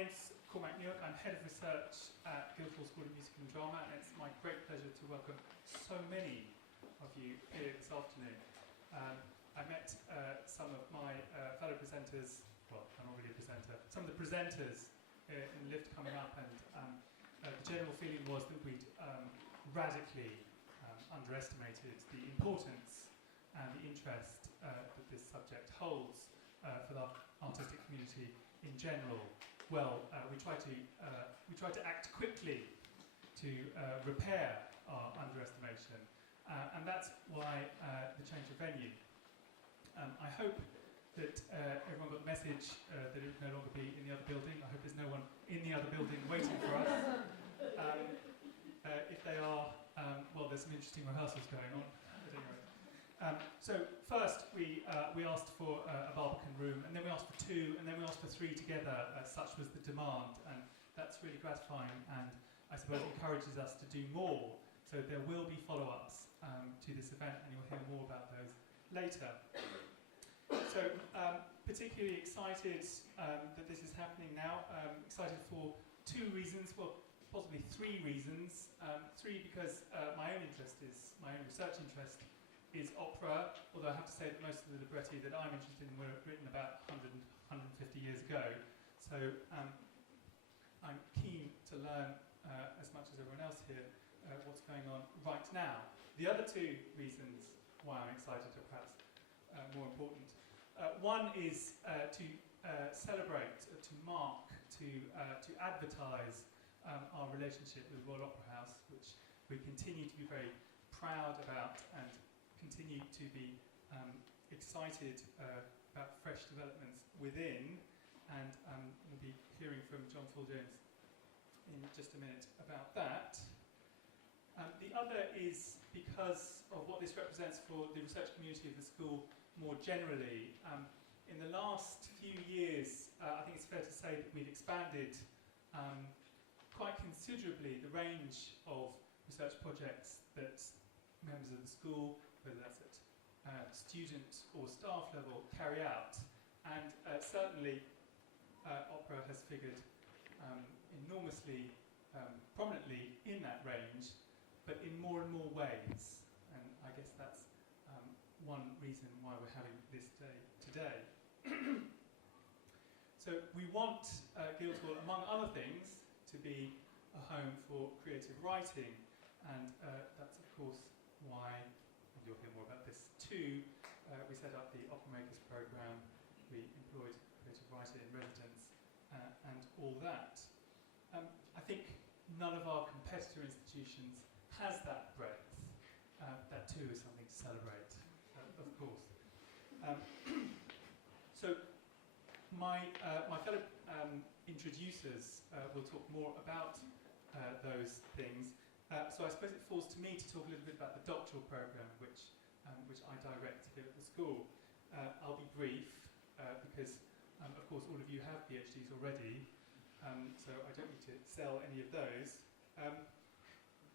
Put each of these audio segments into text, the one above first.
my name's Cormac Newark. I'm Head of Research at Guildhall School of Music and Drama, and it's my great pleasure to welcome so many of you here this afternoon. I met some of my fellow presenters, well, I'm not really a presenter, some of the presenters in the lift coming up, and the general feeling was that we'd radically underestimated the importance and the interest that this subject holds for the artistic community in general. Well, we try to act quickly to repair our underestimation, and that's why the change of venue. I hope that everyone got the message that it would no longer be in the other building. I hope there's no one in the other building waiting for us. If they are, well, there's some interesting rehearsals going on. At any rate. So first we asked for a Barbican room, and then we asked for 2, and then we asked for 3 together. Such was the demand, and that's really gratifying, and I suppose encourages us to do more. So there will be follow-ups to this event, and you'll hear more about those later. So particularly excited that this is happening now. Excited for 2 reasons, well, possibly 3 reasons. 3 because my own research interest is opera, although I have to say that most of the libretti that I'm interested in were written about 100, 150 years ago. So I'm keen to learn as much as everyone else here what's going on right now. The other 2 reasons why I'm excited are perhaps more important. One is to celebrate, to mark, to advertise our relationship with the Royal Opera House, which we continue to be very proud about and continue to be excited about fresh developments within, and we'll be hearing from John Fulljames in just a minute about that. The other is because of what this represents for the research community of the school more generally. In the last few years, I think it's fair to say that we've expanded quite considerably the range of research projects that members of the school, whether that's at student or staff level, carry out. And certainly opera has figured enormously prominently in that range, but in more and more ways. And I guess that's one reason why we're having this day today. So we want Guildhall, among other things, to be a home for creative writing, and that's of course why, and you'll hear more about this too, we set up the Opera Makers programme. We employed a creative writer in residence and all that. I think none of our competitor institutions has that breadth. That too is something to celebrate, of course. So my fellow introducers will talk more about those things. So I suppose it falls to me to talk a little bit about the doctoral programme, which I direct here at the school. I'll be brief because, of course, all of you have PhDs already, so I don't need to sell any of those.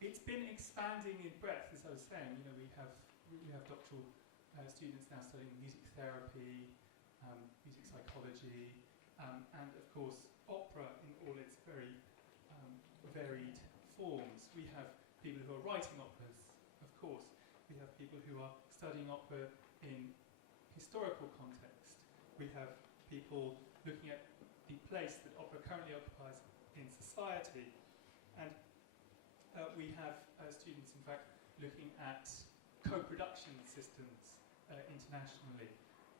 It's been expanding in breadth, as I was saying. You know, we have doctoral students now studying music therapy, music psychology, and of course opera in all its very varied forms. We have people who are writing operas, of course. We have people who are studying opera in historical context. We have people looking at the place that opera currently occupies in society. And we have students, in fact, looking at co-production systems internationally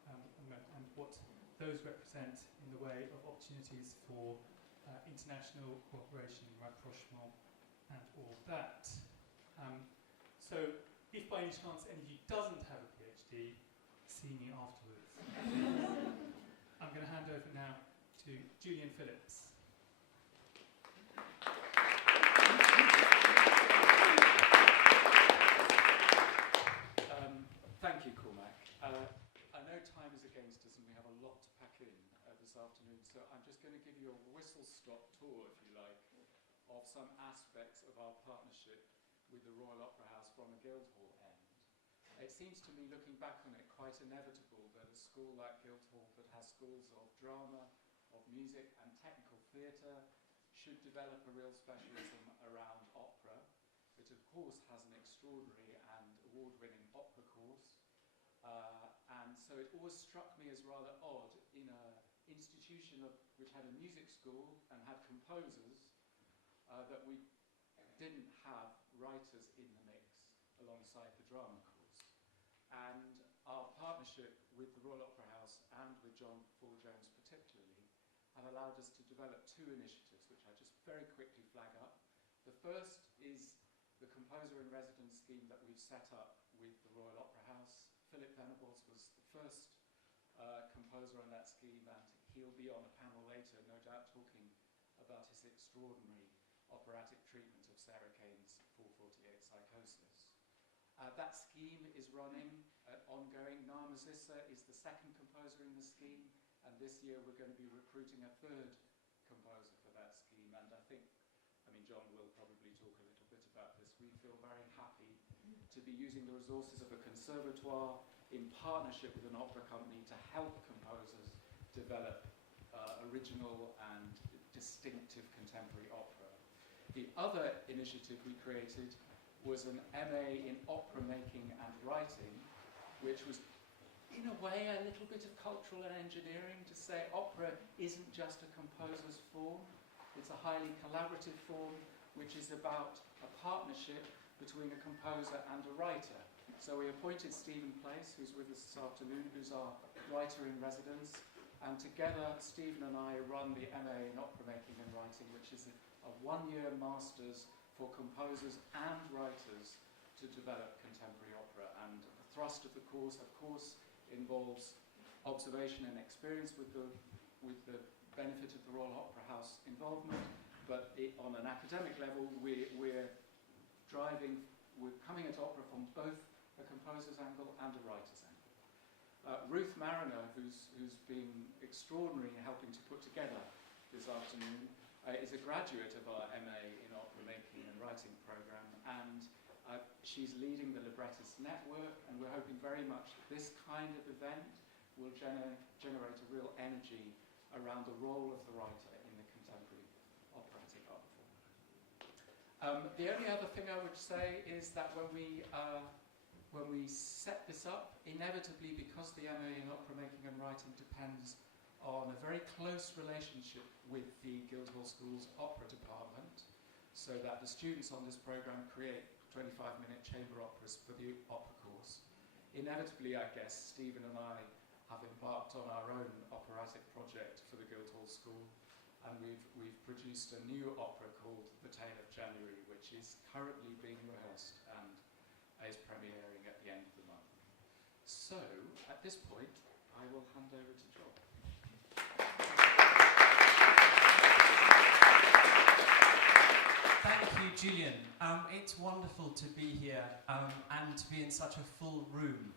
and what those represent in the way of opportunities for international cooperation, rapprochement, and all that. So if by any chance any of you doesn't have a PhD, see me afterwards. I'm going to hand over now to Julian Phillips. Thank you, Cormac. I know time is against us and we have a lot to pack in this afternoon, so I'm just going to give you a whistle-stop tour, if you like, of some aspects of our partnership with the Royal Opera House from a Guildhall end. It seems to me, looking back on it, quite inevitable that a school like Guildhall, that has schools of drama, of music and technical theatre should develop a real specialism around opera, which of course has an extraordinary and award-winning opera course. And so it always struck me as rather odd in an institution which had a music school and had composers that we didn't have writers in the mix alongside the drama course. And our partnership with the Royal Opera House and with John Fulljames particularly have allowed us to develop two initiatives, which I just very quickly flag up. The first is the Composer in Residence scheme that we've set up with the Royal Opera House. Philip Venables was the first composer on that scheme, and he'll be on a panel later, no doubt talking about his extraordinary operatic treatment of Sarah Kane's 448 Psychosis. That scheme is running, ongoing. Nama Zissa is the second composer in the scheme, and this year we're going to be recruiting a third composer for that scheme. And I think, John will probably talk a little bit about this. We feel very happy to be using the resources of a conservatoire in partnership with an opera company to help composers develop original and distinctive contemporary opera. The other initiative we created was an MA in opera making and writing, which was in a way a little bit of cultural and engineering to say opera isn't just a composer's form, it's a highly collaborative form which is about a partnership between a composer and a writer. So we appointed Stephen Place, who's with us this afternoon, who's our writer in residence, and together Stephen and I run the MA in opera making and writing, which is a one-year master's for composers and writers to develop contemporary opera. And the thrust of the course, of course, involves observation and experience with the benefit of the Royal Opera House involvement, but on an academic level, we're coming at opera from both a composer's angle and a writer's angle. Ruth Mariner, who's been extraordinary in helping to put together this afternoon, is a graduate of our MA in opera making and writing program, and she's leading the Librettist network, and we're hoping very much that this kind of event will generate a real energy around the role of the writer in the contemporary operatic art form. The only other thing I would say is that when we set this up, inevitably, because the MA in opera making and writing depends on a very close relationship with the Guildhall School's opera department, so that the students on this program create 25-minute chamber operas for the opera course. Inevitably, I guess, Stephen and I have embarked on our own operatic project for the Guildhall School, and we've produced a new opera called The Tale of January, which is currently being rehearsed and is premiering at the end of the month. So, at this point, I will hand over to John. Thank you, Julian. It's wonderful to be here and to be in such a full room.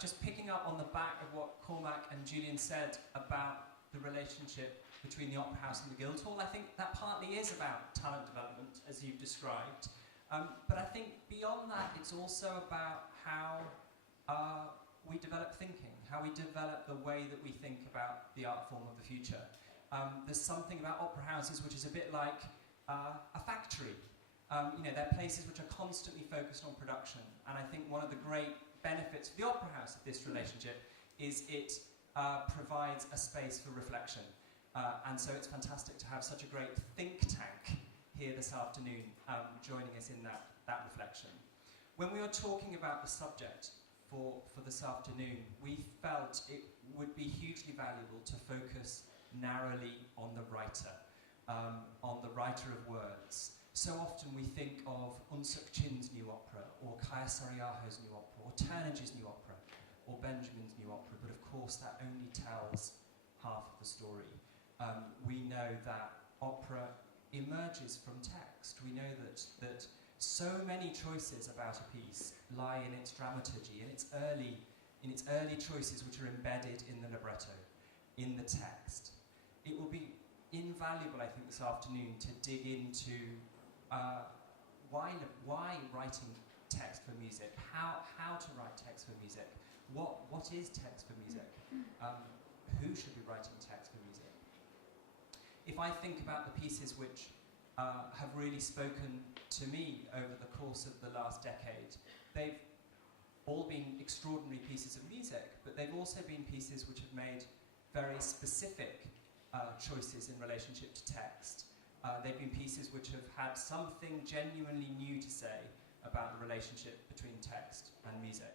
Just picking up on the back of what Cormac and Julian said about the relationship between the Opera House and the Guildhall, I think that partly is about talent development, as you've described. But I think beyond that, it's also about how we develop thinking, how we develop the way that we think about the art form of the future. There's something about opera houses which is a bit like a factory. They're places which are constantly focused on production, and I think one of the great benefits for the Opera House of this relationship is it provides a space for reflection. And so it's fantastic to have such a great think tank here this afternoon joining us in that reflection. When we were talking about the subject for this afternoon, we felt it would be hugely valuable to focus narrowly on the writer of words. So often we think of Unsuk Chin's new opera, or Kaya Sariaho's new opera, or Turnage's new opera, or Benjamin's new opera, but of course that only tells half of the story. We know that opera emerges from text. We know that so many choices about a piece lie in its dramaturgy, in its early choices which are embedded in the libretto, in the text. It will be invaluable, I think, this afternoon to dig into why writing text for music, how to write text for music, what is text for music, who should be writing text for music, if I think about the pieces which have really spoken to me over the course of the last decade, they've all been extraordinary pieces of music, but they've also been pieces which have made very specific choices in relationship to text. They've been pieces which have had something genuinely new to say about the relationship between text and music.